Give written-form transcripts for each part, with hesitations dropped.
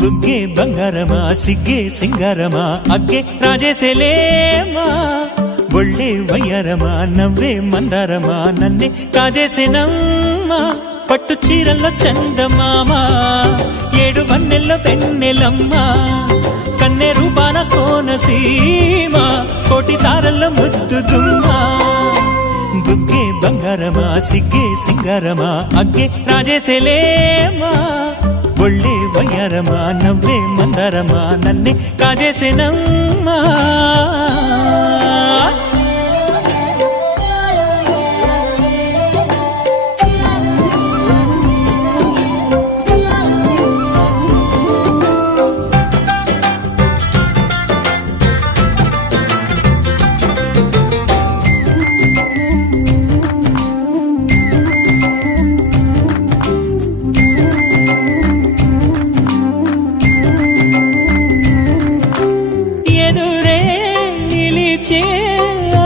బుగ్గే బంగారమా సిగ్గే సింగారమా అగ్గే రాజేసేలేమా ఒళ్ళే వయ్యారమా నవ్వే మందారమా నన్నే కాజేసేనమ్మా పట్టు చీరల్లో చందమామా ఏడు వన్నెల్లో పెన్నెలమ్మా కన్నె రూపాన కోనసీమ కోటి తారల్లో ముద్దుదుమ్మా బుగ్గే బంగారమా సిగ్గే సింగారమా అగ్గే రాజేసేలేమా ఒళ్ళే వయ్యారమా నవ్వే మందారమా నన్నే కాజేసేనమ్మా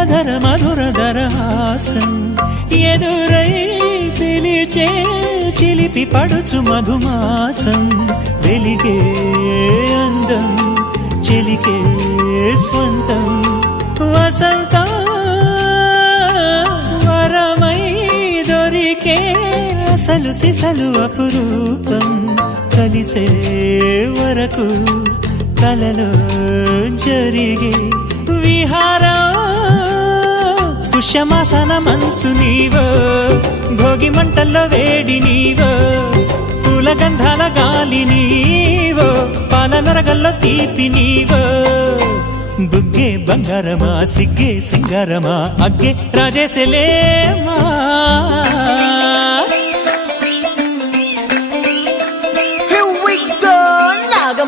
అధర మధుర దరహాసం ఎదురై పిలిచే చిలిపి పడుచు మధుమాసం వెలిగే అందం చెలికే స్వంతం వసంతం వరమై దొరికే అసలు సిసలు అపురూపం కలిసే వరకు కలలో జరిగే విహారం పుష్యమాసన మనసు నీవో భోగి మంటల్లో వేడి నీవో పూల గంధాల గాలి నీవో పాల నరగల్లో తీపి నీవో బుగ్గే బంగారమా సిగ్గే సింగారమా అగ్గే రాజేసేలేమా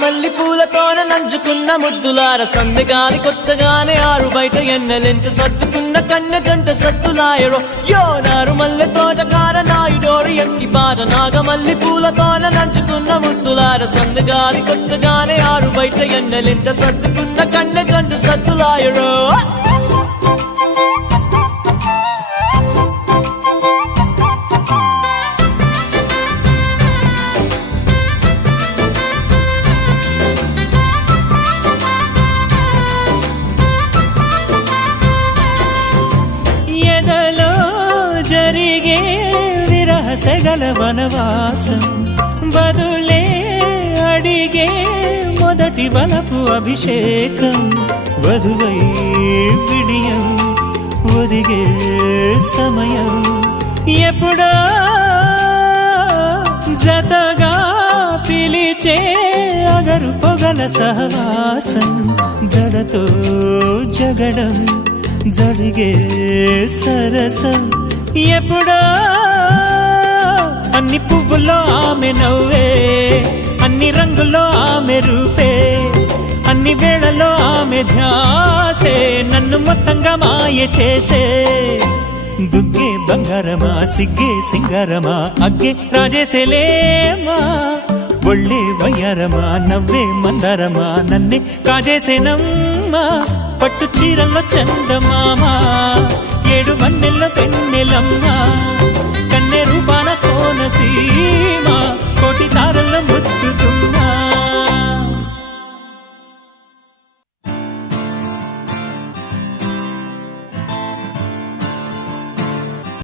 మల్లి పూలతోన నంచుకున్న ముద్దులార సందగాని కొత్తగానే ఆరు బయట ఎన్నెలెంట సర్దుకున్న కన్నె జంట సత్తులాయరో యోనారు మల్లె తోటకార నాయుడోరు ఎక్కి పాట నాగమల్లి పూలతోన నంచుకున్న ముద్దులార సందగాని కొత్తగానే ఆరు బయట ఎన్నెలెంట సర్దుకున్న కన్నె జంట సత్తులాయరో జరిగే విరహసగల వనవాసం బదులే అడిగే మొదటి బలపు అభిషేకం వధువై విడియం ఒదిగే సమయం ఎప్పుడో జతగా పిలిచే అగరు పొగల సహవాసం జడతో జగడం జరిగే సరసం ఎప్పుడో అన్ని పువ్వుల్లో ఆమె నవ్వే అన్ని రంగుల్లో ఆమె రూపే అన్ని వేళల్లో ఆమె ధ్యాసే నన్ను మొత్తంగా మాయ చేసే బుగ్గే బంగారమా సిగ్గే సింగారమా అగ్గే రాజేసేలేమా ఒళ్ళే వయ్యారమా నవ్వే మందారమా నన్నే కాజేసేనమ్మా పట్టు చీరల్లో చందమామా ఏడు వన్నెల్లో పెన్నెలమ్మా